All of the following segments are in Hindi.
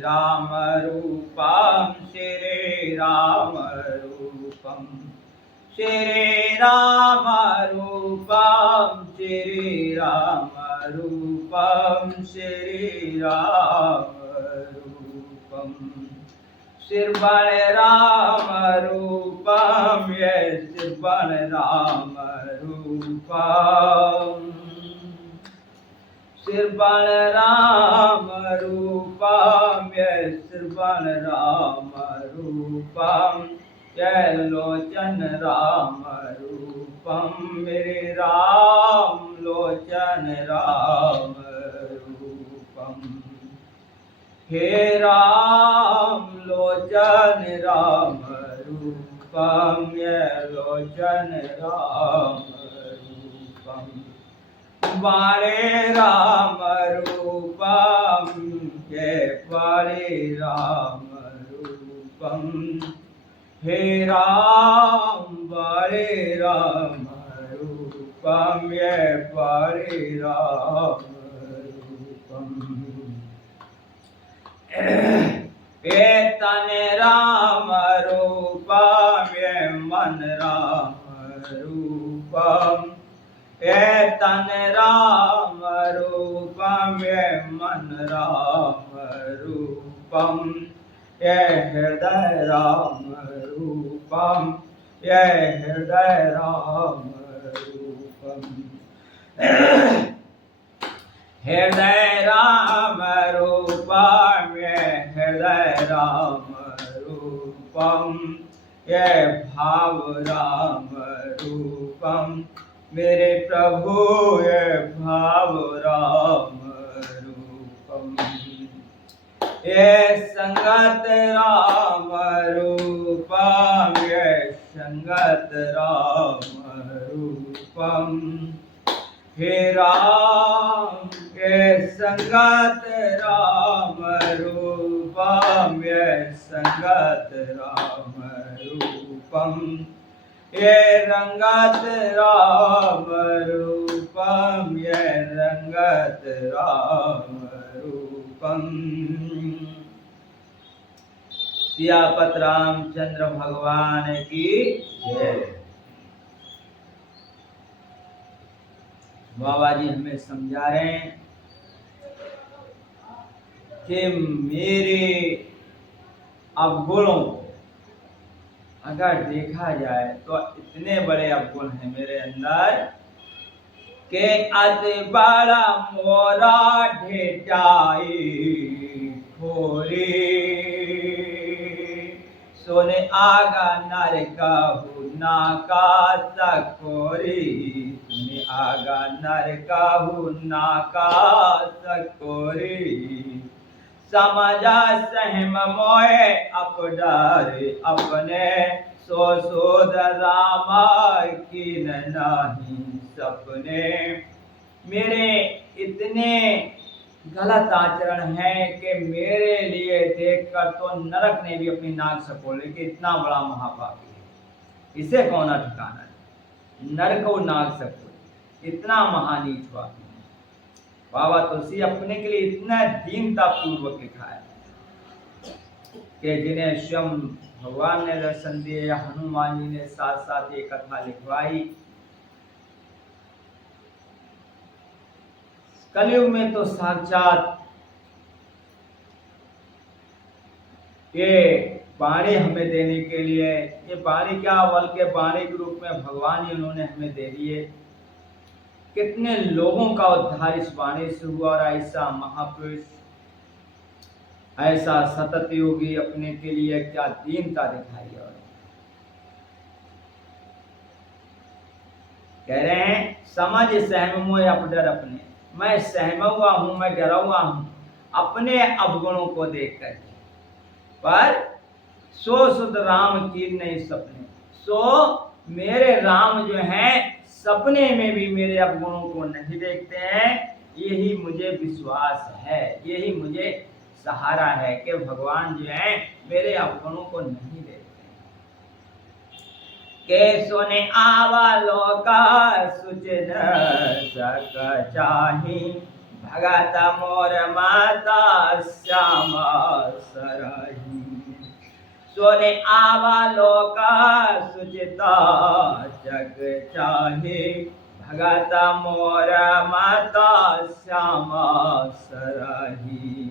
राम रूपम श्री राम रूपम श्री राम रूपम श्री राम रूपम श्री राम रूपम श्री बलराम रूपम ये श्री बलराम रूपम श्री बलराम रूपम ये श्री बलराम रूपम जय लोचन राम रूपम मेरे राम लोचन राम रूपम हे राम लोचन राम रूपम ये लोचन राम रूपम बारे राम रूपम ये बारे राम रूपम हे राम बारे राम रूपम ये बारे राम रूपम ये तन राम रूपम ये मन राम रूपम ये तन राम रूपम ये मन राम रूपम ये हृदय राम रूपम ये हृदय राम रूपम हृदय राम रूपम ये हृदय राम रूपम ये भाव राम रूपम मेरे प्रभु ये भाव राम रूपम ये संगत राम रूपम ये संगत राम रूपम हे राम ये संगत राम रूपम ये संगत राम रूपम ये रंगत राम रूपम ये रंगत राम रूपम सियापत रामचंद्र भगवान की जय। बाबा जी हमें समझा रहे हैं कि मेरे अवगुणों को अगर देखा जाए तो इतने बड़े अवगुण हैं मेरे अंदर के अति बड़ा मोरा ढेटाई खोरी सोने आगा नर कहू नाका सकोरी सोने आगा नर कहू नाका सकोरी समझा सहम मोए अपडार अपने सो सोद रामा की नहीं सपने मेरे इतने गलत आचरण है कि मेरे लिए देखकर तो नरक ने भी अपनी नाक सकोले कि इतना बड़ा महापापी है, इसे कौन ठिकाना है, नरक को नाक सकोले इतना महानीच पापी। बाबा तुलसी अपने के लिए इतना दीनता पूर्वक लिखा है कि जिन्हें स्वयं भगवान ने दर्शन दिए या हनुमान जी ने साथ साथ ये कथा लिखवाई। कलयुग में तो साक्षात ये वाणी हमें देने के लिए, ये वाणी क्या बल्कि वाणी के रूप में भगवान ही उन्होंने हमें दे दिए। कितने लोगों का उद्धार इस वाणी से हुआ और ऐसा महापुरुष ऐसा सतत योगी अपने के लिए क्या दीनता दिखाई। और कह रहे हैं समझ सहम मोय अपडर अपने, मैं सहमा हुआ हूं, मैं डरा हुआ हूं अपने अवगुणों को देखकर, पर सो सुध राम की नहीं सपने, सो मेरे राम जो हैं सपने में भी मेरे अवगुणों को नहीं देखते हैं। यही मुझे विश्वास है, यही मुझे सहारा है कि भगवान जो हैं मेरे अवगुणों को नहीं देखते। के सुने आवा लोका सुच न सक चाही भगत मोर माता श्यामा सराही। सोने आवालोका सुचिता जग चाहे, भगत मोर माता श्यामा सराही।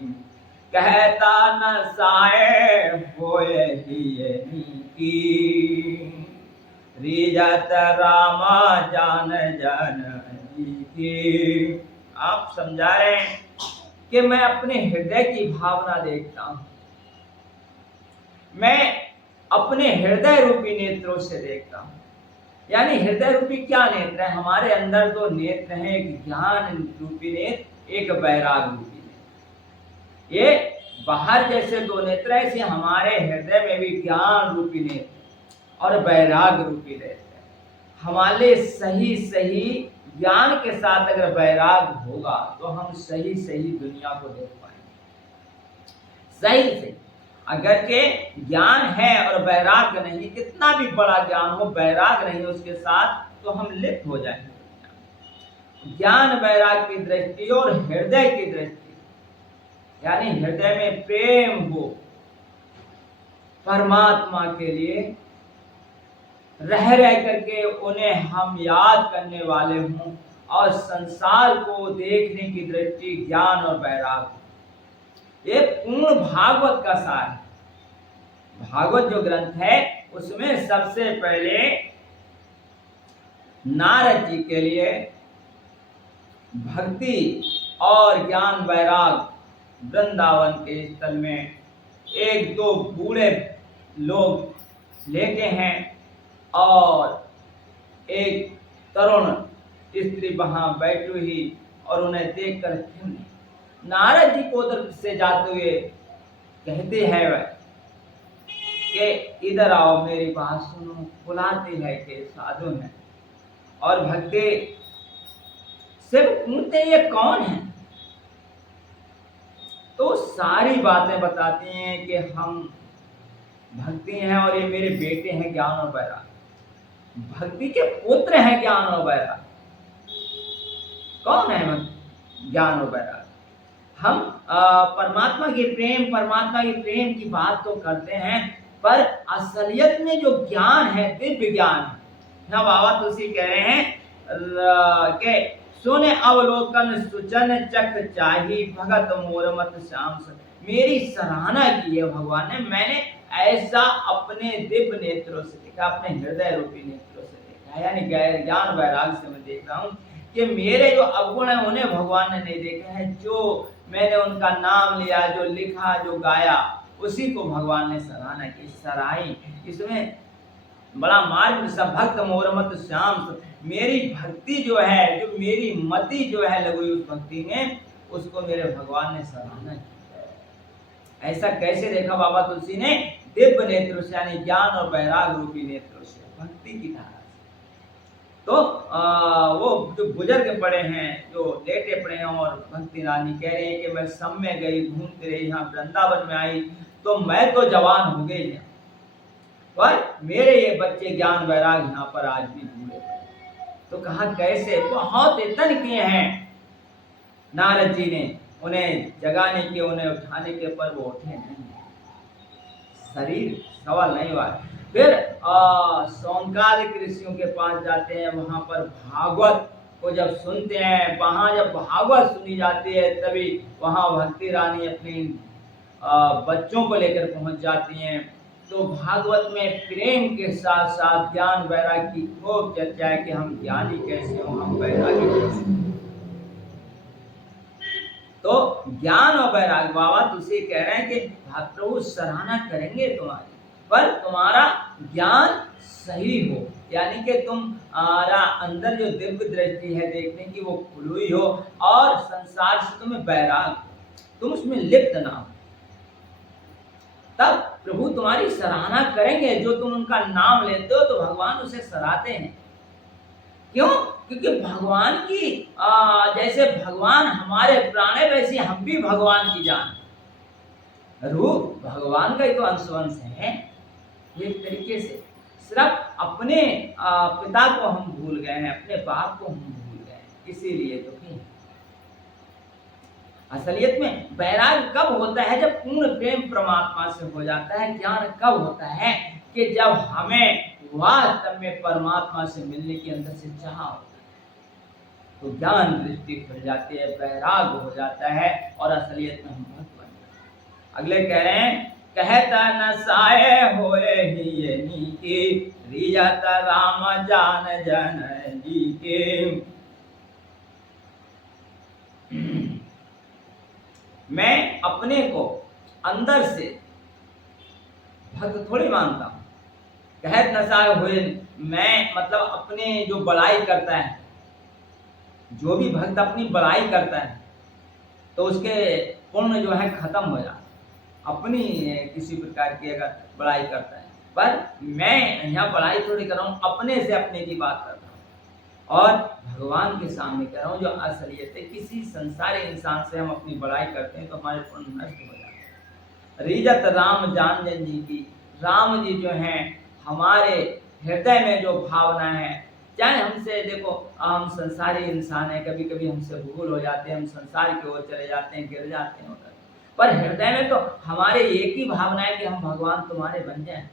कहता न साए होए ही की, रिजत रामा जान जन की। आप समझा रहे हैं कि मैं अपने हृदय की भावना देखता हूं, मैं अपने हृदय रूपी नेत्रों से देखता हूं। यानी हृदय रूपी क्या नेत्र है? हमारे अंदर दो नेत्र हैं, एक ज्ञान रूपी नेत्र, एक वैराग रूपी नेत्र। ये बाहर जैसे दो नेत्र है, ऐसे हमारे हृदय में भी ज्ञान रूपी नेत्र और वैराग रूपी नेत्र है। हमारे सही सही ज्ञान के साथ अगर वैराग होगा तो हम सही सही दुनिया को देख पाएंगे। सही सही अगर के ज्ञान है और वैराग नहीं, कितना भी बड़ा ज्ञान हो, वैराग नहीं उसके साथ, तो हम लिप्त हो जाएंगे। ज्ञान वैराग की दृष्टि और हृदय की दृष्टि, यानी हृदय में प्रेम हो परमात्मा के लिए, रह करके उन्हें हम याद करने वाले हों, और संसार को देखने की दृष्टि ज्ञान और वैराग। ये पूर्ण भागवत का सार है। भागवत जो ग्रंथ है उसमें सबसे पहले नारद जी के लिए भक्ति और ज्ञान वैराग वृंदावन के स्थल में एक दो बूढ़े लोग लेटे हैं और एक तरुण स्त्री वहां बैठी हुई, और उन्हें देखकर नारद जी को उधर से जाते हुए कहते हैं कि इधर आओ, मेरी बात सुनो। बुलाते हैं कि साधु हैं, और भक्ति सिर्फ पूछते ये कौन है, तो सारी बातें बताती हैं कि हम भक्ति हैं और ये मेरे बेटे हैं ज्ञान और वैराग, भक्ति के पुत्र हैं ज्ञान और वैराग। कौन है ज्ञान और वैराग? हम परमात्मा के प्रेम की बात तो करते हैं, पर असलियत में जो ज्ञान है, दिव्य ज्ञान है ना। बाबा तुलसी कह रहे हैं कि सुने अवलोकन सुचन चक्र चाही, भगत मोर मत श्याम सर। मेरी सराहना की है भगवान ने, मैंने ऐसा अपने दिव्य नेत्रों से देखा, अपने हृदय रूपी नेत्रों से देखा, यानी ज्ञान वैराग से मैं देख रहा हूँ कि मेरे जो अवगुण है उन्हें भगवान ने नहीं देखा है। जो मैंने उनका नाम लिया, जो लिखा, जो गाया, उसी को भगवान ने सराहना की, सराही। इसमें बड़ा मार्ग सब भक्त मोर मत श्याम। मेरी भक्ति जो है, जो मेरी मति जो है लगी उस भक्ति में, उसको मेरे भगवान ने सराहना की। ऐसा कैसे देखा बाबा तुलसी ने? दिव्य नेत्रों से, यानी ज्ञान और वैराग रूपी नेत्रों से, भक्ति की धारा से। तो वो जो बुजुर्ग पड़े हैं, जो लेटे पड़े हैं, और भक्ति रानी कह रही है कि मैं सब में गई, घूमती रही, यहाँ वृंदावन में आई तो मैं तो जवान हो गई है, पर मेरे ये बच्चे ज्ञान वैराग यहाँ पर आज भी बूढ़े पड़े। तो कहा कैसे? बहुत यत्न किए हैं नारद जी ने उन्हें जगाने के, उन्हें उठाने के, पर वो उठे नहीं, शरीर सवाल नहीं हुआ। फिर सौनकादिक ऋषियों के पास जाते हैं, वहां पर भागवत को जब सुनते हैं, वहां जब भागवत सुनी जाती है, तभी वहां भक्ति रानी अपनी बच्चों को लेकर पहुंच जाती हैं। तो भागवत में प्रेम के साथ साथ ज्ञान वैराग की खूब चर्चा है कि हम ज्ञानी कैसे हो, हम वैरागी कैसे। तो ज्ञान और वैराग, बाबा तुलसी कह रहे हैं कि प्रभु सराहना करेंगे तुम्हारी, पर तुम्हारा ज्ञान सही हो, यानी कि तुम्हारा अंदर जो दिव्य दृष्टि है देखने की वो खुली हो, और संसार से तुम्हें वैराग, तुम उसमें लिप्त ना हो, तब प्रभु तुम्हारी सराहना करेंगे। जो तुम उनका नाम लेते हो तो भगवान उसे सराहते हैं। क्यों? क्योंकि भगवान की जैसे भगवान हमारे प्राण है, वैसे हम भी भगवान की जान, रूप भगवान का ही तो अंशवंश है। एक तरीके से सिर्फ अपने पिता को हम भूल गए हैं, अपने बाप को हम भूल गए हैं, इसीलिए तो असलियत में वैराग्य कब होता है? जब पूर्ण प्रेम परमात्मा से हो जाता है। ज्ञान कब होता है? कि जब हमें वास्तव में परमात्मा से मिलने की अंदर से चाह होता है, तो ज्ञान दृष्टि खुल जाती है, वैराग्य हो जाता है और असलियत में हम भक्त बन जाते हैं। अगले कह रहे हैं, कहता नसाए होए ही ये नीति, रियत राम जान जन जी के। मैं अपने को अंदर से भक्त थोड़ी मानता हूं। कहत नसाए हुए, मैं मतलब अपने जो बड़ाई करता है, जो भी भक्त अपनी बड़ाई करता है तो उसके पुण्य जो है खत्म हो जाता है। अपनी किसी प्रकार की अगर बड़ाई करता है, पर मैं यहाँ बड़ाई थोड़ी कर रहा हूँ, अपने से अपने की बात कर रहा हूँ और भगवान के सामने कर रहा हूँ जो असलियत है। किसी संसारी इंसान से हम अपनी बड़ाई करते हैं तो हमारे पुण्य नष्ट हो जाते हैं। रिजत राम जान जन जी की, राम जी जो हैं हमारे हृदय में जो भावना है, चाहे हमसे देखो हम संसारी इंसान है, कभी कभी हमसे भूल हो जाते हैं, हम संसार की ओर चले जाते हैं, गिर जाते हैं उधर, पर हृदय में तो हमारे एक ही भावना है कि हम भगवान तुम्हारे बन जाएं।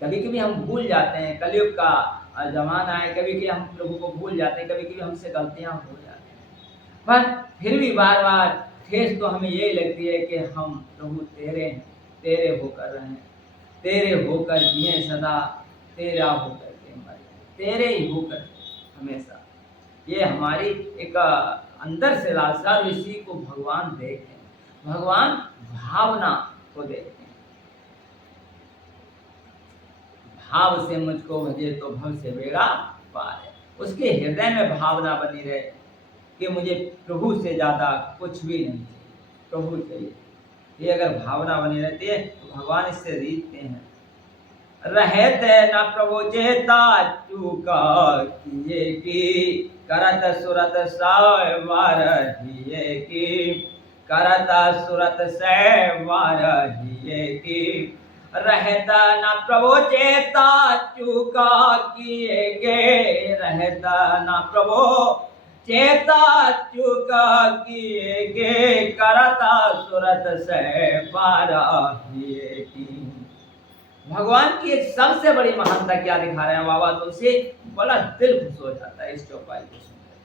कभी कभी हम भूल जाते हैं, कलयुग का जमाना है, कभी कभी हम प्रभु को भूल जाते हैं, कभी कभी हमसे गलतियां हो जाती हैं, पर फिर भी बार बार ठेस तो हमें यही लगती है कि हम प्रभु तेरे हैं, तेरे होकर रहें, तेरे होकर जिए सदा, तेरा होकर के मरे, तेरे ही होकर हमेशा। ये हमारी एक अंदर से लालसा, इसी को भगवान देखते हैं, भगवान भावना को देखते हैं। भाव से मुझको भजे तो भव से बेड़ा पार है। उसके हृदय में भावना बनी रहे कि मुझे प्रभु से ज्यादा कुछ भी नहीं चाहिए, प्रभु चाहिए। ये अगर भावना बनी रहती है तो भगवान इससे रीतते हैं। रहते न प्रभु चेता चूका किए की, करत सुरत सवार हिये की, करत सुरत सवार हिये की। रहता न प्रभु चेता चूका किए गे, रहता न प्रभु चेता चूका किए गे, करता सुरत सवार हिये की। भगवान की एक सबसे बड़ी महानता क्या दिखा रहे हैं बाबा तुलसी? बड़ा दिल खुश हो जाता है इस चौपाई को सुनकर।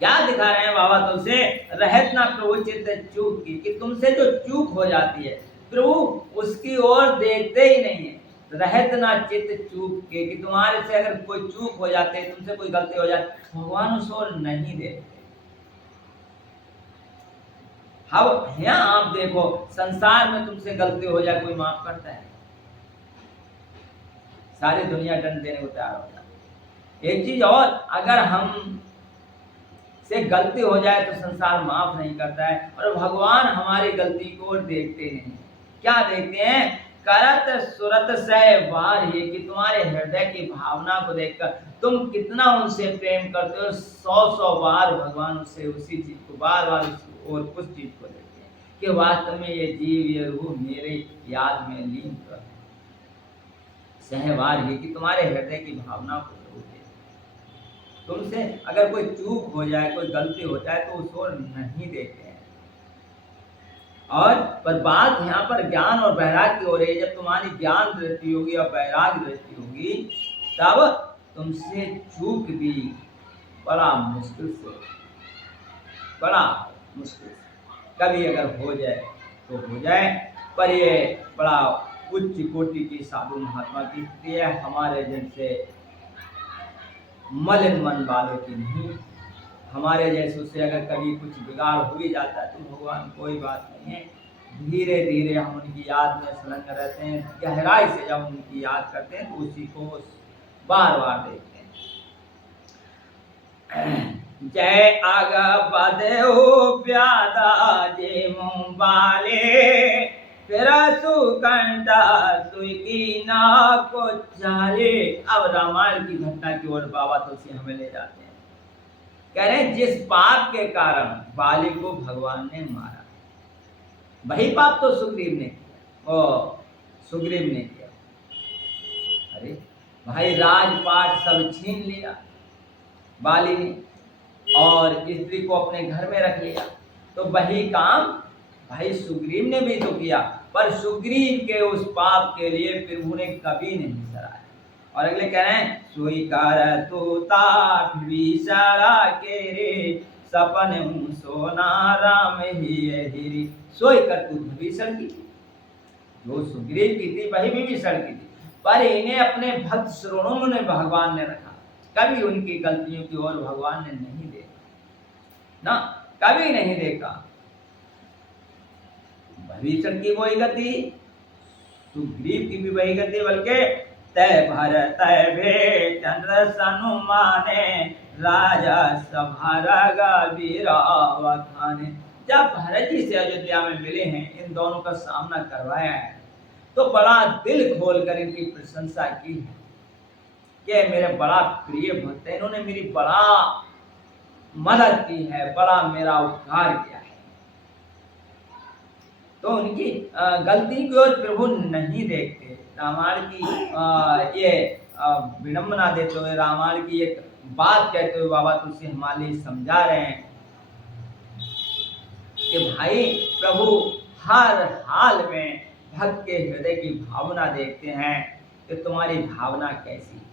क्या दिखा रहे हैं बाबा तुलसी? रहत ना प्रभु चित्त चूक की, कि तुमसे जो चूक हो जाती है प्रभु उसकी ओर देखते ही नहीं है। रहत ना चित्त चूक के, कि तुम्हारे से अगर कोई चूक हो जाते है, तुमसे कोई गलती हो जाती, भगवान उस ओर नहीं देखते। अब यहाँ आप देखो, संसार में तुमसे गलती हो जाए कोई माफ करता है? सारी दुनिया दंड देने को तैयार हो जाती है। एक चीज और, अगर हम से गलती हो जाए तो संसार माफ नहीं करता है, और भगवान हमारी गलती को देखते नहीं। क्या देखते हैं? करत सुरत से वार, ये कि तुम्हारे हृदय की भावना को देखकर तुम कितना उनसे प्रेम करते हो। 100 बार भगवान उससे उसी चीज को बार बार और उस चीज को देखते हैं कि वास्तव में ये जीव, ये रूह मेरे याद में लीन कर सहवार, ये कि तुम्हारे हृदय की भावना को तुमसे अगर कोई चूक हो जाए, कोई गलती हो जाए तो उस ओर नहीं देखते हैं। और पर बात यहाँ पर ज्ञान और वैराग्य की हो रही है। जब तुम्हारी ज्ञान दृष्टि होगी और वैराग्य दृष्टि होगी, तब तुमसे चूक भी बड़ा मुश्किल से, बड़ा मुश्किल से कभी अगर हो जाए तो हो जाए, पर ये बड़ा उच्च कोटि की साधु महात्मा की स्थिति है, हमारे जैसे मलिन मन वालों की नहीं। हमारे जैसे से अगर कभी कुछ बिगाड़ हो ही जाता है तो भगवान कोई बात नहीं है, धीरे धीरे हम उनकी याद में संलग्न रहते हैं। गहराई से जब उनकी याद करते हैं तो उसी को बार बार देखते हैं। जय आग बदे प्यादा जे मुंबाले, तेरा सुकंठा सुई ना को चाले। अब रामायण की घटना की ओर बाबा तुलसी हमें ले जाते हैं। कह रहे हैं जिस पाप के कारण बाली को भगवान ने मारा, वही पाप तो सुग्रीव ने किया, और सुग्रीव ने किया। अरे भाई, राजपाट सब छीन लिया बाली ने, और स्त्री को अपने घर में रख लिया। तो वही काम भाई सुग्रीव ने भी तो किया, पर सुग्रीव के उस पाप के लिए प्रभु ने कभी नहीं सराया। और अगले कह रहे हैं सोई कर तोता विभीषण के रे सपन सोना राम ही हिरी। सोई कर तू विभीषण की थी, जो सुग्रीव की थी वही विभीषण की थी, पर इन्हें अपने भक्त श्रोणों ने भगवान ने रखा। कभी उनकी गलतियों की ओर भगवान ने नहीं देखा ना, कभी नहीं देखा। विभीषण की वही गति, सुग्रीव की भी वही गति, बल्कि तय भरत भेटन सनुमाने राजा सभा वीरावधाने। जब भरत जी से अयोध्या में मिले हैं, इन दोनों का सामना करवाया है, तो बड़ा दिल खोलकर इनकी प्रशंसा की है कि मेरे बड़ा प्रिय भक्त है, इन्होंने मेरी बड़ा मदद की है, बड़ा मेरा उपकार किया है। तो उनकी गलती की ओर प्रभु नहीं देखते। रामायण की ये विडंबना देते हुए, रामायण की एक बात कहते हुए बाबा तुलसी हमारे लिए समझा रहे हैं कि भाई प्रभु हर हाल में भक्त के हृदय की भावना देखते हैं कि तुम्हारी भावना कैसी है।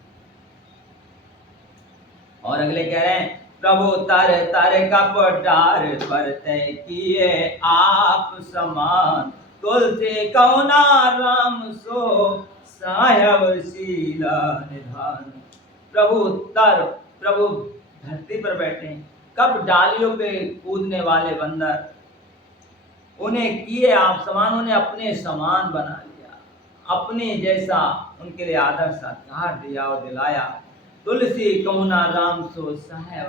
और अगले कह रहे हैं प्रभु तर तर कपटार बरते किए आप समान तुलसी कौना राम सो साहब शीला निधान। प्रभु धरती पर बैठे, कब डालियों पे कूदने वाले बंदर, उन्हें किए आप समान, उन्हें अपने समान बना लिया, अपने जैसा उनके लिए आदर सत्कार दिया और दिलाया। तुलसी कहुना राम सो साहेब।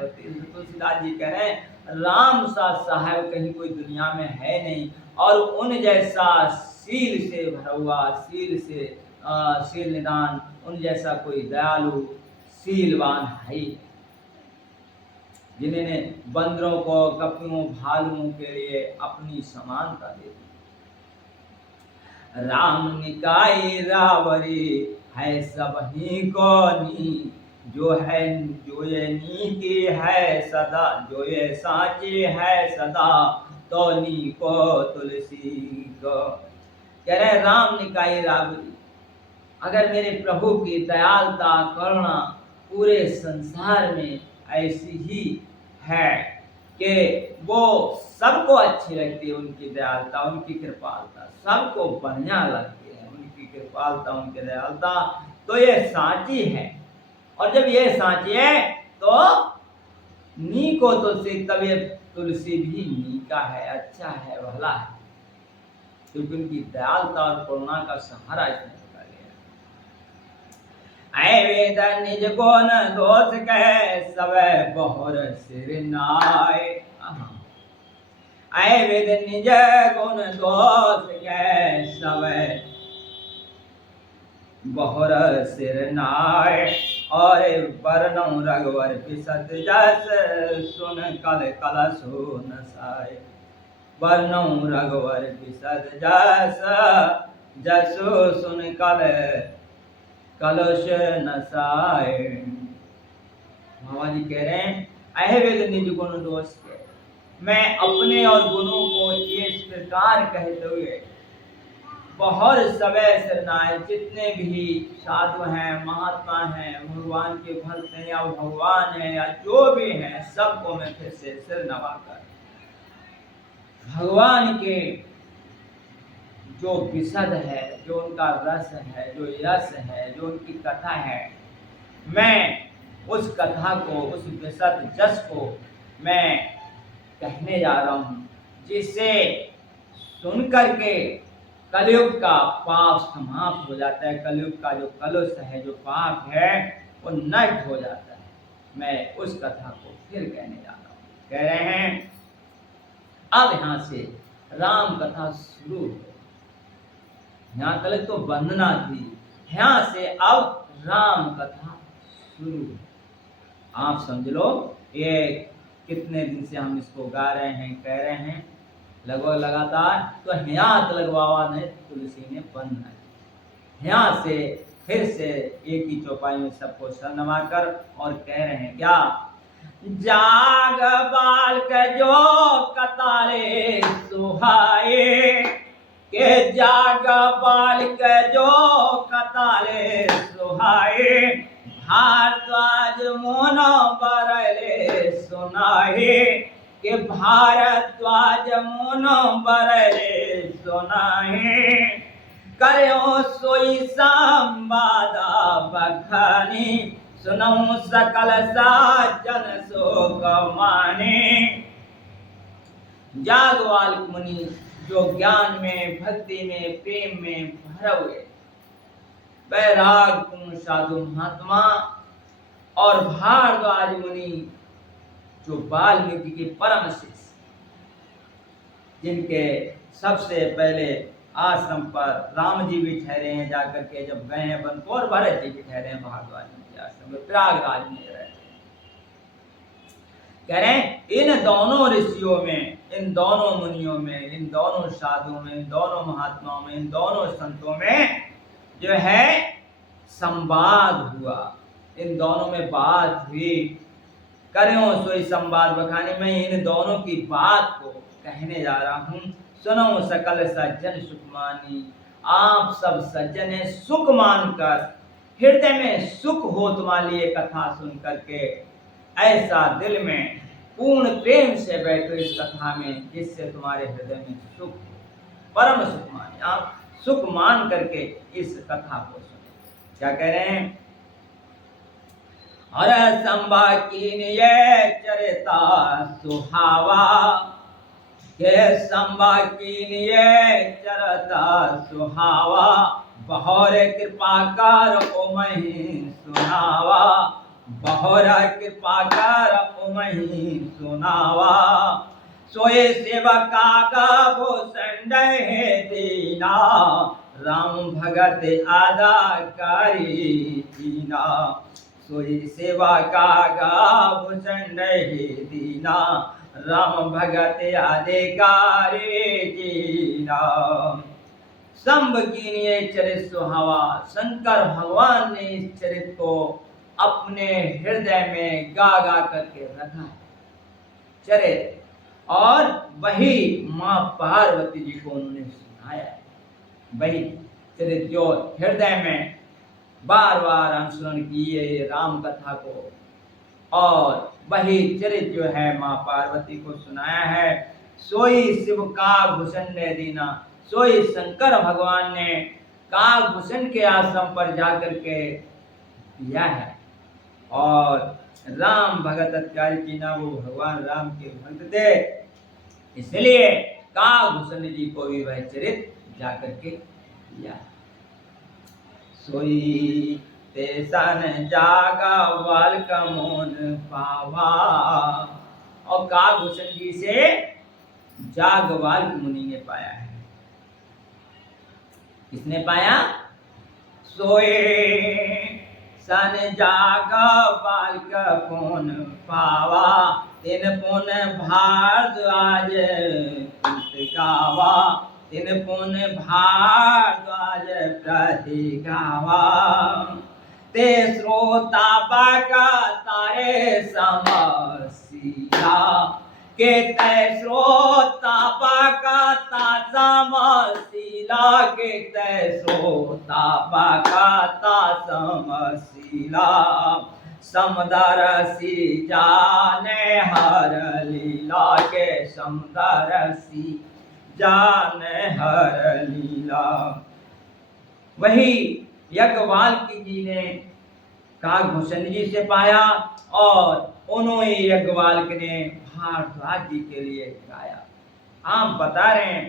तुलसीदास जी कह रहे हैं राम सा साहेब कहीं कोई दुनिया में है नहीं, और उन जैसा शील से भरा हुआ, शील निदान, उन जैसा कोई दयालु शीलवान है, जिन्होंने बंदरों को, कपियों, भालुओं के लिए अपनी समानता दे दी। राम निकाय रावरी है सब ही को नी, जो ये नीति है सदा, जो ये साची है सदा, तो नी को तुलसी को। कह रहे राम निकाय रावरी, अगर मेरे प्रभु की दयालुता करुणा पूरे संसार में ऐसी ही है कि वो सबको अच्छी लगती है, उनकी दयालुता, उनकी कृपालुता सबको बढ़िया लगती है, उनकी कृपालुता, उनकी दयालुता, तो ये साची है। और जब ये साची है तो नी को तुलसी, तब ये तुलसी भी नी का है, अच्छा है, भला है, क्योंकि उनकी दयालुता और करुणा का सहारा इसने कर लिया। ऐ वेद निज को न दोष कहे सब बहुर सिर नाय। ऐ वेद निज गुण दोष कहे सब बहुर सिर नाय। और वर्णौ रघुवर पिसत जस सुन कल कलश नसाय। वर्णौ रघुवर पिसत जस जसो सुन कल कलश नसाय। बाबा जी कह रहे हैं अहवेद निज गुण दोष के, मैं अपने और गुणों को इस प्रकार कहते हुए बहुत समय सिरनाए, जितने भी साधु हैं, महात्मा हैं, भगवान के भक्त हैं या भगवान हैं या जो भी हैं, सबको मैं फिर से सिर नवाकर भगवान के जो विशद है, जो उनका रस है, जो यश है, जो उनकी कथा है, मैं उस कथा को, उस विशद जस को मैं कहने जा रहा हूँ, जिसे सुन करके कलयुग का पाप समाप्त हो जाता है, कलयुग का जो कलुष है, जो पाप है, वो नष्ट हो जाता है। मैं उस कथा को फिर कहने जा रहा हूँ। कह रहे हैं अब यहाँ से राम कथा शुरू हो। यहाँ तक तो वंदना थी, यहाँ से अब राम कथा शुरू। आप समझ लो, ये कितने दिन से हम इसको गा रहे हैं, कह रहे हैं लगभग लगातार, तो यहाँ तक बाबा ने तुलसी ने बंद है। यहाँ से फिर से एक ही चौपाई में सबको सर नवा कर और कह रहे हैं क्या जाग बालक जो कतारे सुहाए, के जाग बालक जो कतारे सुहाए, भारद्वाज मोनो बरले सुनाए, के भारद्वाज मोनो बरले सुनाए, करो सोई संवादा बखानी, सुनऊं सकल साजन शोक माने। जागवाल मुनि जो ज्ञान में, भक्ति में, प्रेम में भरे हुए वैराग पूर्ण साधु महात्मा, और भारद्वाज मुनि जो वाल्मीकि के परम शिष्य, जिनके सबसे पहले आश्रम पर राम जी भी ठहरे हैं, जाकर के जब गए हैं वन को, और भरत जी भी ठहरे हैं भारद्वाज के आश्रम में, प्रयागराज में रहते हैं। कह रहे हैं इन दोनों ऋषियों में, इन दोनों मुनियों में, इन दोनों साधुओं में, इन दोनों महात्माओं में, इन दोनों संतों में जो है संवाद हुआ, इन दोनों में बात हुई। करो सोई संवाद बखानी, मैं इन दोनों की बात को कहने जा रहा हूं। सुनो सकल सज्जन सुख मानी, आप सब सज्जन हैं, सुख मानकर, हृदय में सुख हो तुम्हारे लिए कथा सुन करके, ऐसा दिल में पूर्ण प्रेम से बैठो इस कथा में, जिससे तुम्हारे हृदय में सुख, परम सुख माने, आप सुख मान करके इस कथा को सुने। क्या कह रहे हैं? अरे संभा कीन ये चरिता सुहावा, के संभा कीन ये चरिता सुहावा, बहोर कृपा कर ओ मही सुनावा, बहोर कृपा कर ओ मही सुनावा, सोए सेवका गावो संडे दीना, राम भगत आदाकारी दीना, सोई सेवा का गावो संडे दीना, राम भगत आदेकारी दीना। संभ कीनिए चरित सुहावा, शंकर भगवान ने इस चरित को अपने हृदय में गा गा करके रखा है चरित, और वही माँ पार्वती जी को उन्होंने सुनाया है। वही चरित जो हृदय में बार बार अनुसरण किए राम कथा को, और वही चरित जो है माँ पार्वती को सुनाया है। सोई शिव कागभूषण ने दीना, सोई शंकर भगवान ने कागभूषण के आश्रम पर जाकर के दिया है, और राम भगत अत्यारी कीना, वो भगवान राम के भक्त थे, इसलिए कागभूषण जी को भी वह चरित जाकर के दिया। सोई तेसन जागा वाल का मोन पावा, और कागभूषण जी से जागवाल मुनि ने पाया है। किसने पाया? सोए सन जागा बाल का पुन पावा, तिन पुन भारद्वाज गावा, तिन पुन भारद्वाज प्रतिगावा, ते श्रोता बाका तारे समसीला, के तय श्रोता बाका ता समसीला, के तय श्रोता बाका ता समसीला, समदरसी जाने हर लीला, के समदरसी जाने हर लीला। वही यज्ञवाल्की जी ने कागभूषण जी से पाया, और उन्होंने यज्ञवाल्की ने भारद्वाज जी के लिए गाया। हम बता रहे हैं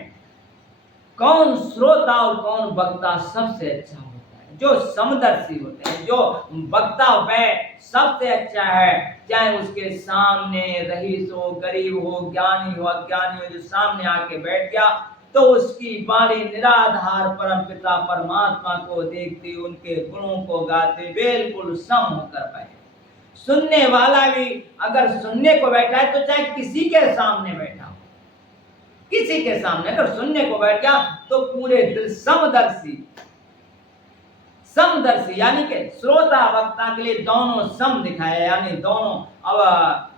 कौन श्रोता और कौन वक्ता सबसे अच्छा होता है? जो समदर्शी होते हैं, जो वक्ता वह सबसे अच्छा है, चाहे उसके सामने रईस हो, गरीब हो, ज्ञानी हो, अज्ञानी हो, जो सामने आके बैठ गया तो उसकी वाणी निराधार परम पिता परमात्मा को देखते, उनके गुणों को गाते बिल्कुल सम होकर पाए। सुनने वाला भी अगर सुनने को बैठा है तो चाहे किसी के सामने बैठा हो, किसी के सामने अगर सुनने को बैठ गया तो पूरे दिल समदर्शी समदर्शी यानी कि श्रोता वक्ता के लिए दोनों सम दिखाया, यानी दोनों। अब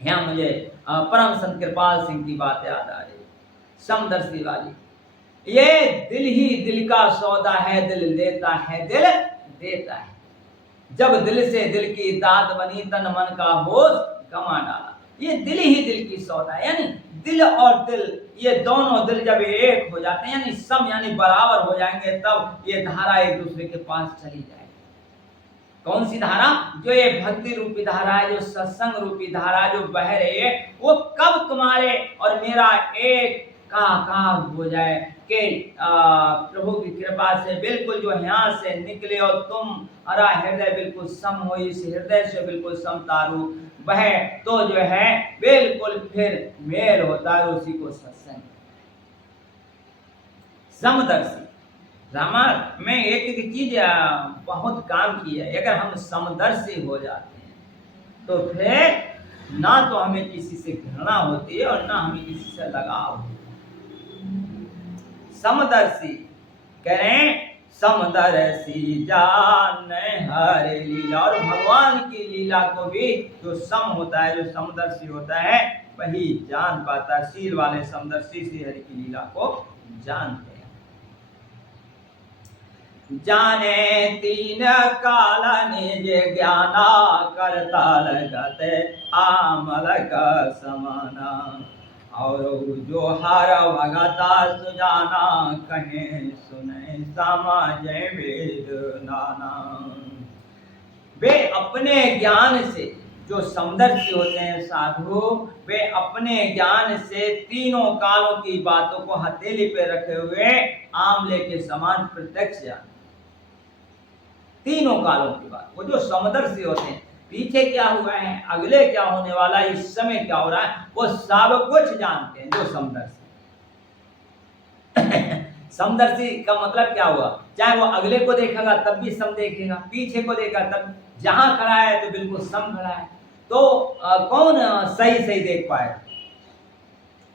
यहाँ मुझे परम संत कृपाल सिंह की बात याद आ रही, समदर्शी वाली। ये दिल ही दिल का सौदा है, दिल लेता है दिल देता है। जब दिल से दिल की दात बनी, तन मन का होश गंवा डाला। ये दिल ही दिल की सौदा है, यानी दिल और दिल, ये दोनों दिल जब एक हो जाते हैं, यानी सम यानी बराबर हो जाएंगे, तब ये धारा एक दूसरे के पास चली जाएगी। कौन सी धारा? जो ये भक्ति रूपी धारा है, जो सत्संग रूपी धारा है, जो बह रही है, वो कब तुम्हारे और मेरा एक का हो जाए कि प्रभु की कृपा से बिल्कुल जो यहाँ से निकले और तुम अरा हृदय बिल्कुल सम हो, इस हृदय से बिल्कुल समतारू बहे, तो जो है बिल्कुल फिर मेल होता है, उसी को सत्संग। समदर्शी रामायण में एक चीज बहुत काम की है। अगर हम समदर्शी हो जाते हैं तो फिर ना तो हमें किसी से घृणा होती है और ना हमें किसी से लगाव होता है। समदर्शी करें, समदर्शी जान हर लीला, और भगवान की लीला को भी जो सम होता है, जो समदर्शी होता है, वही जान पाता है। शील वाले समदर्शी श्री हरि की लीला को जानते हैं। जाने तीन काल निज ज्ञाना, करता लगत आमल का समाना, और जो हर भगता सुजाना, कहे सुने समाज वेद नाना। वे अपने ज्ञान से, जो समदर्शी होते हैं साधु, वे अपने ज्ञान से तीनों कालों की बातों को हथेली पे रखे हुए आमले के समान प्रत्यक्ष जानते। तीनों कालों की बात, वो जो समदर्शी होते हैं, पीछे क्या हुआ है, अगले क्या होने वाला है, इस समय क्या हो रहा है, वो सब कुछ जानते हैं जो समदर्शी। समदर्शी का मतलब क्या हुआ? चाहे वो अगले को देखेगा तब भी सम देखेगा, पीछे को देखेगा तब, जहां खड़ा है तो बिल्कुल सम खड़ा है। तो कौन सही सही देख पाएगा?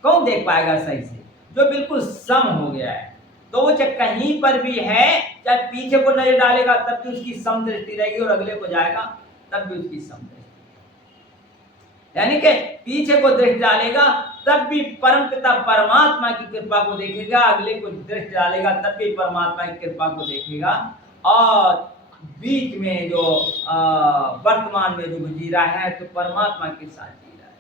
कौन देख पाएगा सही से? जो बिल्कुल सम हो गया है। तो वो चाहे कहीं पर भी है, चाहे पीछे को नजर डालेगा तब भी उसकी समदृष्टि रहेगी, और अगले को जाएगा तब भी उसकी समदृष्टि। यानी कि पीछे को दृष्टि डालेगा तब भी परमपिता परमात्मा की कृपा को देखेगा, अगले को दृष्टि डालेगा तब भी परमात्मा की कृपा को देखेगा, और बीच में जो वर्तमान में जो जी रहा है तो परमात्मा के साथ जी रहा है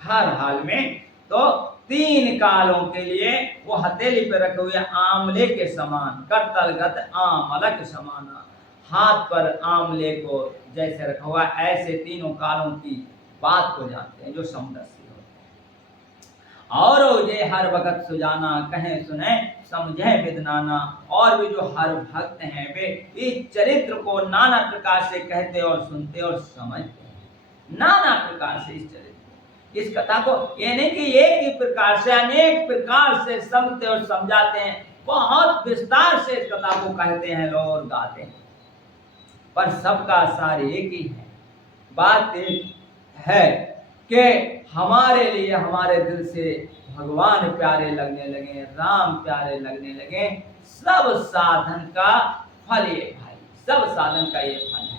हर हाल में। तो तीन कालों के लिए वो हथेली पे रखे हुए आमले के समान, करतलगत आमला के समान, हाथ पर आमले को जैसे रखा हुआ, ऐसे तीनों कालों की बात को जानते हैं जो समदर्शी होते हैं। और जे हर वक्त सुजाना, कहें सुने समझे विदनाना, और भी जो हर भक्त हैं वे इस चरित्र को नाना प्रकार से कहते और सुनते और समझते हैं। नाना प्रकार से इस चरित्र, इस कथा को, ये नहीं कि एक ही प्रकार से, अनेक प्रकार से समझते और समझाते हैं, बहुत विस्तार से इस कथा को कहते हैं लोग और गाते हैं, पर सबका सार एक ही है। बात एक है कि हमारे लिए हमारे दिल से भगवान प्यारे लगने लगे, राम प्यारे लगने लगे, सब साधन का फल ये भाई, सब साधन का ये फल है।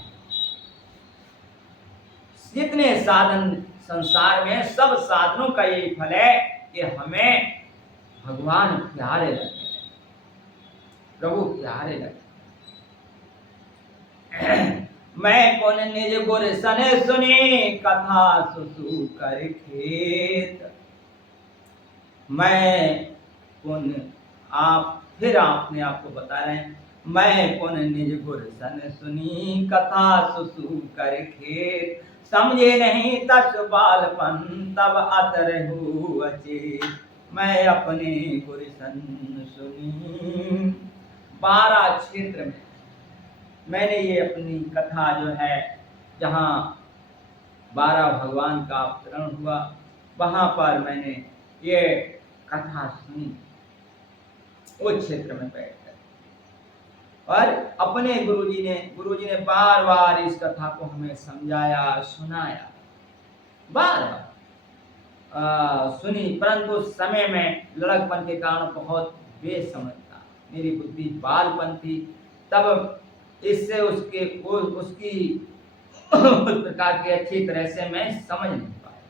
जितने साधन संसार में, सब साधनों का यही फल है कि हमें भगवान प्यारे लगने लगे, प्रभु प्यारे लगे। मैं पुन निज गुर सन सुनी, कथा सुसु कर खेत। मैं पुन, आप फिर अपने आप को बता रहे हैं, मैं पुन निज गुर सन सुनी, कथा सुसु कर खेत। समझे नहीं तस बालपन, तब अतरहु अचेत। मैं अपने गुर सन सुनी। 12 क्षेत्र में मैंने ये अपनी कथा जो है, जहाँ 12 भगवान का अवतरण हुआ, वहाँ पर मैंने ये कथा सुनी, उस क्षेत्र में बैठकर, और अपने गुरुजी ने बार बार इस कथा को हमें समझाया, सुनाया, बार बार सुनी, परंतु समय में लड़कपन के कारण बहुत बेसमझता, मेरी बुद्धि बालपन थी, तब इससे उसकी उस प्रकार की अच्छी तरह से मैं समझ नहीं पाया,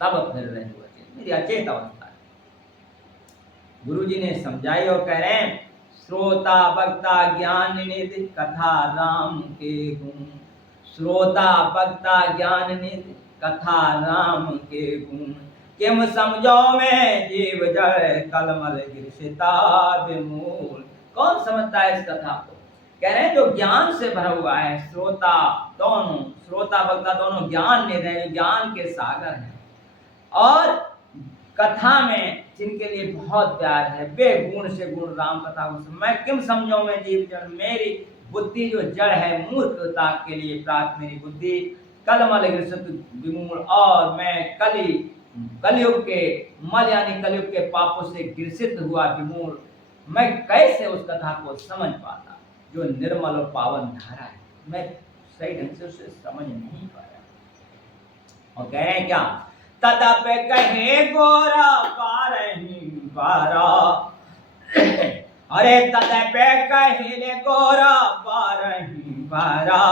तब फिर रहे हुए मेरी अचेत अवस्था है। गुरु जी ने समझाई और कह रहे हैं, श्रोता वक्ता ज्ञान निधि कथा राम के गुण, श्रोता वक्ता ज्ञान निधि कथा राम के गुण, किम समझो में जीव जड़ कलमल गिरसिता विमूल। कौन समझता है इस कथा को? कह रहे हैं जो ज्ञान से भरा हुआ है, श्रोता दोनों, श्रोता वक्ता दोनों ज्ञान निधि हैं, ज्ञान के सागर हैं, और कथा में जिनके लिए बहुत प्यार है, वे गुण से गुण राम कथा को मैं किम समझो में जीव जड़, मेरी बुद्धि जो जड़ है, मूर्खता के लिए प्राप्त मेरी बुद्धि, कलमल विमूल, और मैं कलयुग के मल यानी कलयुग के पापों से ग्रसित हुआ विमूल, मैं कैसे उस कथा को समझ पाता जो निर्मल और पावन धारा है, मैं सही ढंग से उसे समझ नहीं पाया। और कह रहे क्या, तदप कहे गोरा बारही बारा, अरे तदप कहे गोरा बारही बारा,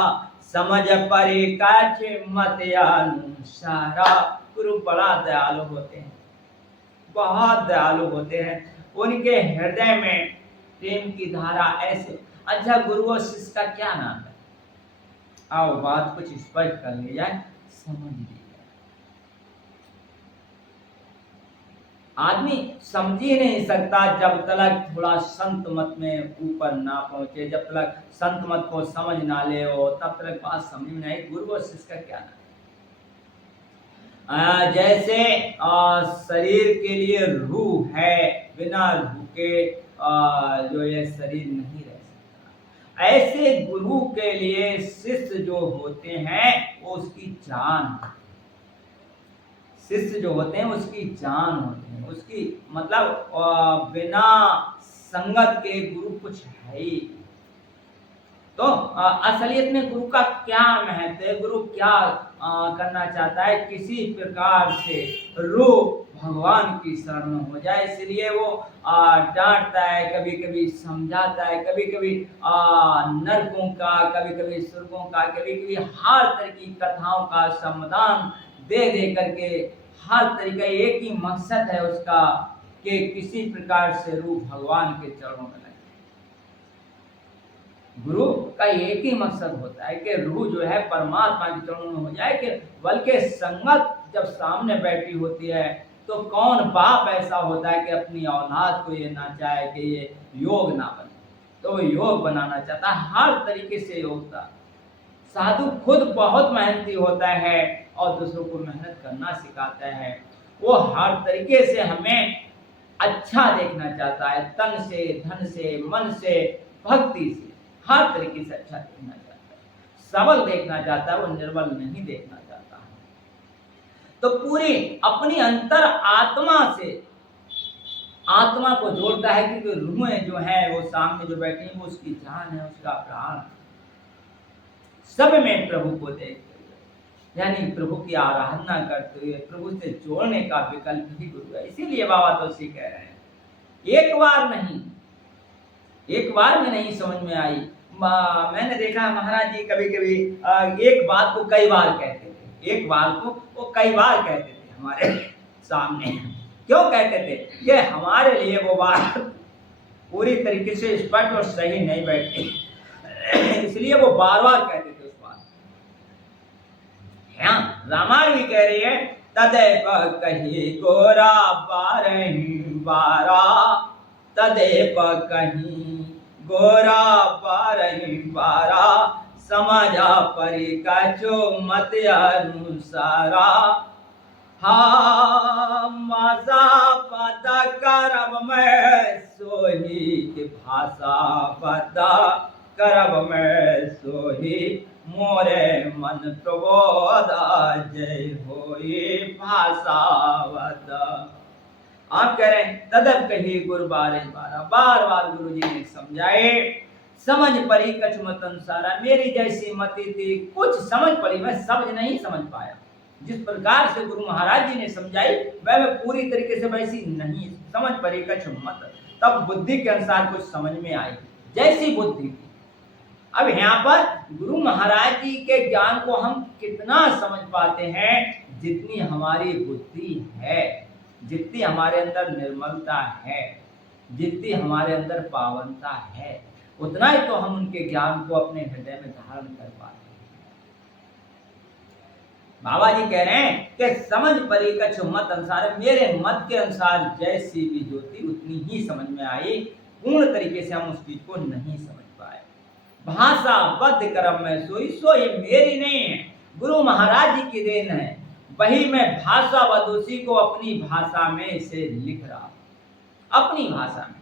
समझ परी कछ मत अनुसारा। गुरु बड़ा दयालु होते हैं, बहुत दयालु होते हैं, उनके हृदय में प्रेम की धारा ऐसे। अच्छा, गुरु और शिष्य का क्या नाम है? आओ बात कुछ स्पष्ट कर ली जाए, समझ ली। आदमी समझ ही नहीं सकता जब तक थोड़ा संत मत में ऊपर ना पहुंचे, जब तक संत मत को समझ ना ले हो, तब तक बात समझ में नहीं। गुरु और शिष्य का क्या नाम? जैसे शरीर के लिए रूह है, बिना रूह के जो ये शरीर नहीं रह सकता, ऐसे गुरु के लिए शिष्य जो होते हैं वो उसकी जान, शिष्य जो होते हैं उसकी जान होते हैं, उसकी मतलब बिना संगत के गुरु कुछ है ही। तो असलियत में गुरु का क्या महत्व है, गुरु क्या करना चाहता है? किसी प्रकार से रूह भगवान की शरण हो जाए, इसलिए वो डांटता है, कभी कभी समझाता है, कभी कभी नरकों का, कभी कभी स्वर्गों का, कभी कभी हर तरह की कथाओं का समाधान दे दे करके, हर तरीका एक ही मकसद है उसका कि किसी प्रकार से रूह भगवान के चरणों में लगे। गुरु का एक ही मकसद होता है कि रूह जो है परमात्मा के चरणों में हो जाए। कि बल्कि संगत जब सामने बैठी होती है तो कौन बाप ऐसा होता है कि अपनी औलाद को ये ना चाहे कि ये योग ना बने, तो वो योग बनाना चाहता है, हर तरीके से योगता। साधु खुद बहुत मेहनती होता है और दूसरों को मेहनत करना सिखाता है, वो हर तरीके से हमें अच्छा देखना चाहता है, तन से, धन से, मन से, भक्ति से, हर तरीके से अच्छा देखना चाहता है, सबल देखना चाहता है, वो निर्बल नहीं देखना चाहता है। तो पूरी अपनी अंतर आत्मा से आत्मा को जोड़ता है, क्योंकि रूहें जो है वो सामने जो बैठी हैं वो उसकी जान है, उसका प्राण, सब में प्रभु को देखते हुए, यानी प्रभु की आराधना करते हुए प्रभु से जोड़ने का विकल्प ही गुरु है। इसीलिए बाबा तुलसी कह रहे हैं, एक बार नहीं, एक बार में नहीं समझ में आई। मैंने देखा महाराज जी कभी कभी एक बात को कई बार कहते थे, एक बात को वो कई बार कहते थे हमारे सामने। क्यों कहते थे? कि हमारे लिए वो बात पूरी तरीके से स्पष्ट और सही नहीं बैठती, इसलिए वो बार बार कहते थे उस बात। रामायण भी कह रही है, तदेप कही गोरा बारही बारा, तदेप कहीं गोरा बारही बारा, समाजा परी कछो मत अनुसारा। मासा पद करब में सोही की भाषा बदा, करब में सोही मोरे मन प्रबोधा, जय होई भाषा बदा। आप कह रहे हैं तदब कही गुरु बारे बारा, बार बार गुरु जी ने समझाए, समझ पड़ी कछ मत अनुसारा, मेरी जैसी मति थी, कुछ समझ पड़ी, मैं नहीं समझ पाया। जिस प्रकार से गुरु महाराज जी ने समझाई वह मैं पूरी तरीके से वैसी नहीं समझ पड़ी, कछ मत तब बुद्धि के अनुसार कुछ समझ में आई, जैसी बुद्धि थी। अब यहाँ पर गुरु महाराज जी के ज्ञान को हम कितना समझ पाते हैं, जितनी हमारी बुद्धि है, जितनी हमारे अंदर निर्मलता है, जितनी हमारे अंदर पावनता है, उतना ही तो हम उनके ज्ञान को अपने हृदय में धारण कर पाते हैं। बाबा जी कह रहे हैं कि समझ परी कछु मत अनुसार, मेरे मत के अनुसार जैसी भी ज्योति उतनी ही समझ में आई, पूर्ण तरीके से हम उस चीज को नहीं समझ पाए। भाषा बद्ध कर्म में सोई, सो ये मेरी नहीं है, गुरु महाराज जी की देन है। वही मैं भाषा बद्ध उसी को अपनी भाषा में इसे लिख रहा, अपनी भाषा में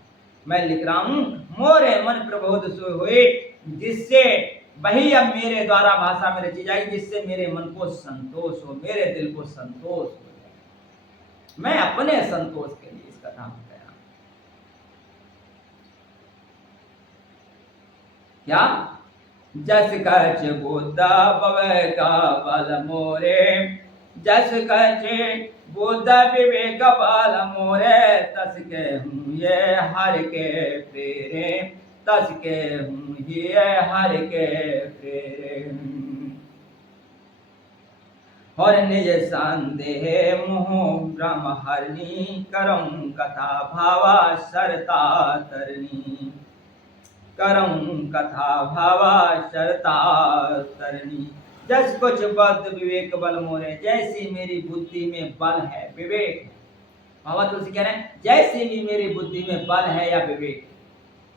मैं लिख रहा हूं। मोरे मन प्रबोध सोए हुए, जिससे वही अब मेरे द्वारा भाषा में रची जाएगी, जिससे मेरे मन को संतोष हो, मेरे दिल को संतोष हो जाए। मैं अपने संतोष के लिए इस कथा को कह रहा हूं। क्या जस कछ बुद्ध बवे का बल मोरे, जस कछ बुद्ध विवेक बल मोरे, तस के हूँ ये हर के प्रेरे, तस के हूँ ये हर के प्रेरे। और निज संदेह मोह ब्रह्म हरनी, करम कथा भावा सरता तरनी, करम कथा भावा शरता तरनी। जस कुछ बद्ध विवेक बल मोरे, जैसी मेरी बुद्धि में बल है, विवेक है। बाबा तुलसी कह रहे हैं जैसी भी मेरी बुद्धि में बल है या विवेक,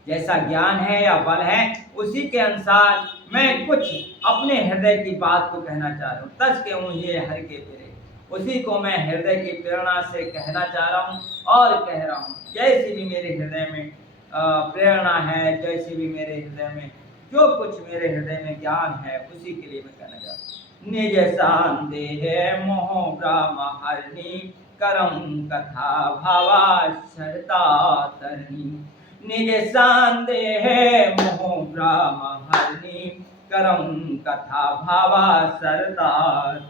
जैसा ज्ञान है या बल है, उसी के अनुसार मैं कुछ अपने हृदय की बात को कहना चाह रहा हूँ। तस के हूँ ये हर के प्रेरे, उसी को मैं हृदय की प्रेरणा से कहना चाह रहा हूँ और कह रहा हूँ। जैसी भी मेरे हृदय में प्रेरणा है, जैसे भी मेरे हृदय में जो कुछ मेरे हृदय में ज्ञान है, उसी के लिए मैं कहना चाहता हूँ। निज संदेह मोह ब्रह्म हरनी, करम कथा भावा शरता तरनी। निज संदेह मोह ब्रह्म हरनी, करम कथा भावा शरता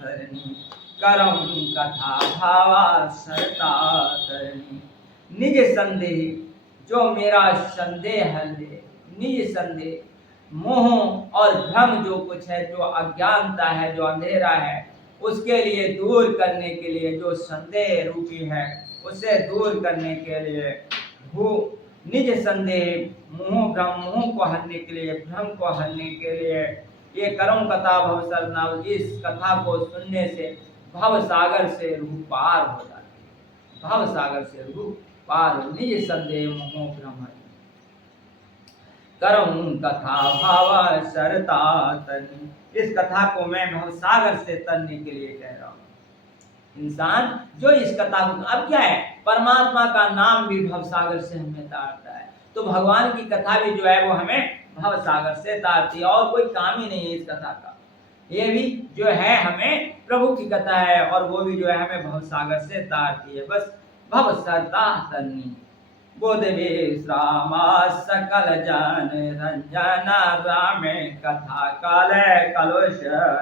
तरनी, करम कथा भावा शरता तरनी। निज संदेह, जो मेरा संदेह है, निज संदेह, मोह और भ्रम जो कुछ है, जो अज्ञानता है, जो अंधेरा है, उसके लिए दूर करने के लिए, जो संदेह रूपी है उसे दूर करने के लिए, निज संदेह मोह भ्रम, मोह को हरने के लिए, भ्रम को हरने के लिए, ये करम कथा भव सरनाव, इस कथा को सुनने से भव सागर से रूह पार हो जाती है, भव सागर से रूह पार। निज संदेह मोह भ्रम करम कथा भावा शरता तरनी। इस कथा को मैं भवसागर से तरने के लिए कह रहा हूँ। इंसान जो इस कथा को, अब क्या है, परमात्मा का नाम भी भवसागर से हमें तारता है, तो भगवान की कथा भी जो है वो हमें भवसागर से तारती है, और कोई काम ही नहीं है इस कथा का। ये भी जो है हमें प्रभु की कथा है, और वो भी जो है हमें भवसागर से तारती है। बस भव सरता तरनी। बोध विश्रामा सकल जन रंजना, रामे कथा काल कलुष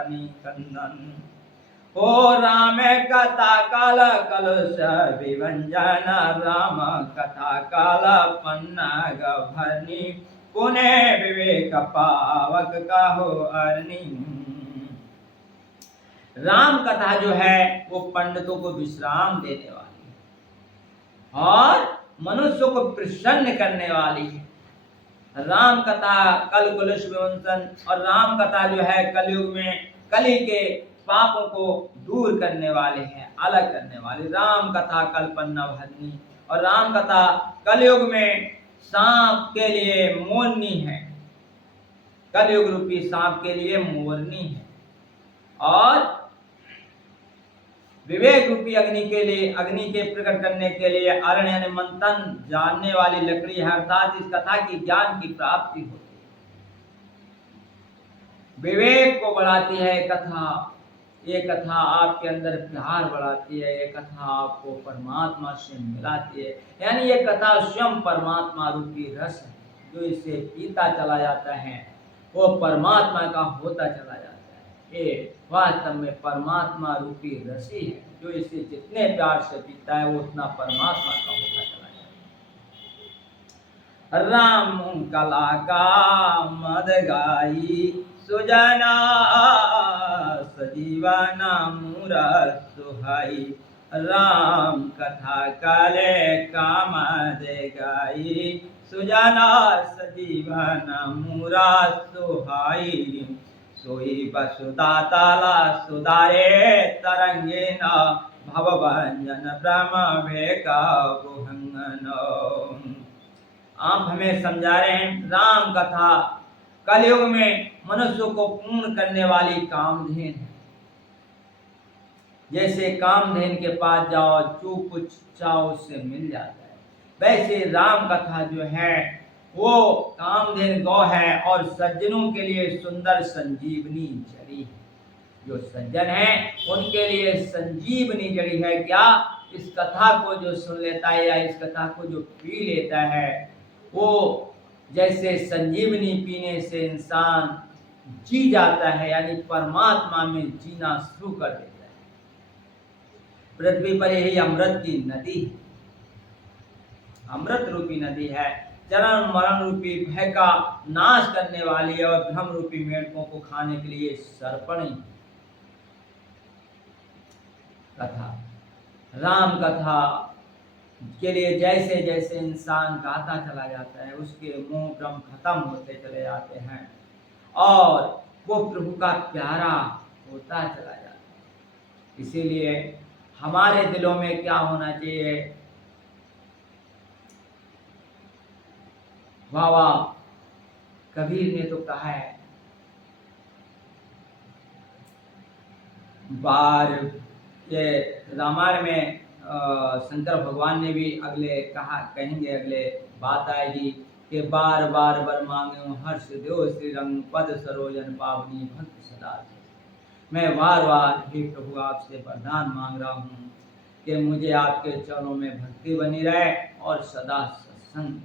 निकंदन। हो राम कथा काल कलुष विभंजन, राम कथा काल पन्ना गभरनी, पुण्य विवेक पावक कहो अरनी। राम कथा जो है वो पंडितों को विश्राम देने वाली है और मनुष्य को प्रसन्न करने वाली है। राम कथा कल कलुष विभंजन, और राम कथा जो है कलयुग में कली के पापों को दूर करने वाले हैं, अलग करने वाले। राम कथा कल्पना भरनी, और राम कथा कलयुग में सांप के लिए मोरनी है, कलयुग रूपी सांप के लिए मोरनी है, और विवेक रूपी अग्नि के लिए, अग्नि के प्रकट करने के लिए अरण्य यानी मंथन जानने वाली लकड़ी है, अर्थात इस कथा की ज्ञान की प्राप्ति होती है। विवेक को बढ़ाती है कथा, ये कथा आपके अंदर प्यार बढ़ाती है, ये कथा आपको परमात्मा से मिलाती है। यानी ये कथा स्वयं परमात्मा रूपी रस है, जो इसे पीता चला जाता है वो परमात्मा का होता चला जाता है। ये वास्तव में परमात्मा रूपी रसी है, जो इसे जितने प्यार से पीता है वो उतना परमात्मा का होता चला जाता है। राम कला का मद गाई सुजना सजीवना मूरत सुहाई। राम कथा काले काम दे गाई सुजना सजीवन मूरत सुहाई। सोई वसुदाताला सुधारे तरंगे न भवभंजन ब्रह्म वेका बुहंगन। आप हमें समझा रहे हैं राम कथा कलयुग में मनुष्य को पूर्ण करने वाली कामधेन है। जैसे कामधेन के पास जाओ जो कुछ चाहो उससे मिल जाता है, वैसे राम कथा जो है वो कामधेन गौ है और सज्जनों के लिए सुंदर संजीवनी जड़ी है। जो सज्जन है उनके लिए संजीवनी जड़ी है। क्या? इस कथा को जो सुन लेता है या इस कथा को जो पी लेता है, वो जैसे संजीवनी पीने से इंसान जी जाता है, यानी परमात्मा में जीना शुरू कर देता है। पृथ्वी पर यही अमृत की नदी है, अमृत रूपी नदी है, जन्म मरण रूपी भय का नाश करने वाली है और भ्रम रूपी मेढकों को खाने के लिए सर्पणी कथा। राम कथा के लिए जैसे जैसे इंसान गाता चला जाता है उसके मोह भ्रम खत्म होते चले जाते हैं और वो प्रभु का प्यारा होता चला जाता है। इसीलिए हमारे दिलों में क्या होना चाहिए? बाबा कबीर ने तो कहा है, बार ये रामायण में शंकर भगवान ने भी अगले कहेंगे, अगले बात आएगी कि बार बार वर मांगे हर्ष देव श्री रंग पद सरोजन पावनी भक्त सदा। मैं बार बार हे प्रभु आपसे वरदान मांग रहा हूँ कि मुझे आपके चरणों में भक्ति बनी रहे और सदा सत्संग,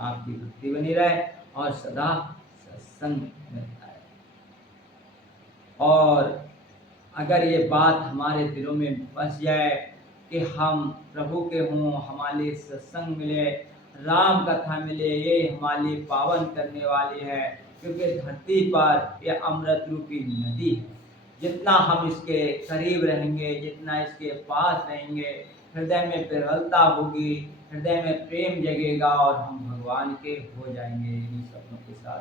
आपकी भक्ति बनी रहे और सदा सत्संग मिलता है। और अगर ये बात हमारे दिलों में बस जाए कि हम प्रभु के हों, हमारे लिए सत्संग मिले, राम कथा मिले, ये हमारे लिए पावन करने वाली है, क्योंकि धरती पर यह अमृत रूपी नदी है। जितना हम इसके करीब रहेंगे, जितना इसके पास रहेंगे, हृदय में विरलता होगी, हृदय में प्रेम जगेगा और हम भगवान के हो जाएंगे। इन्हीं सपनों के साथ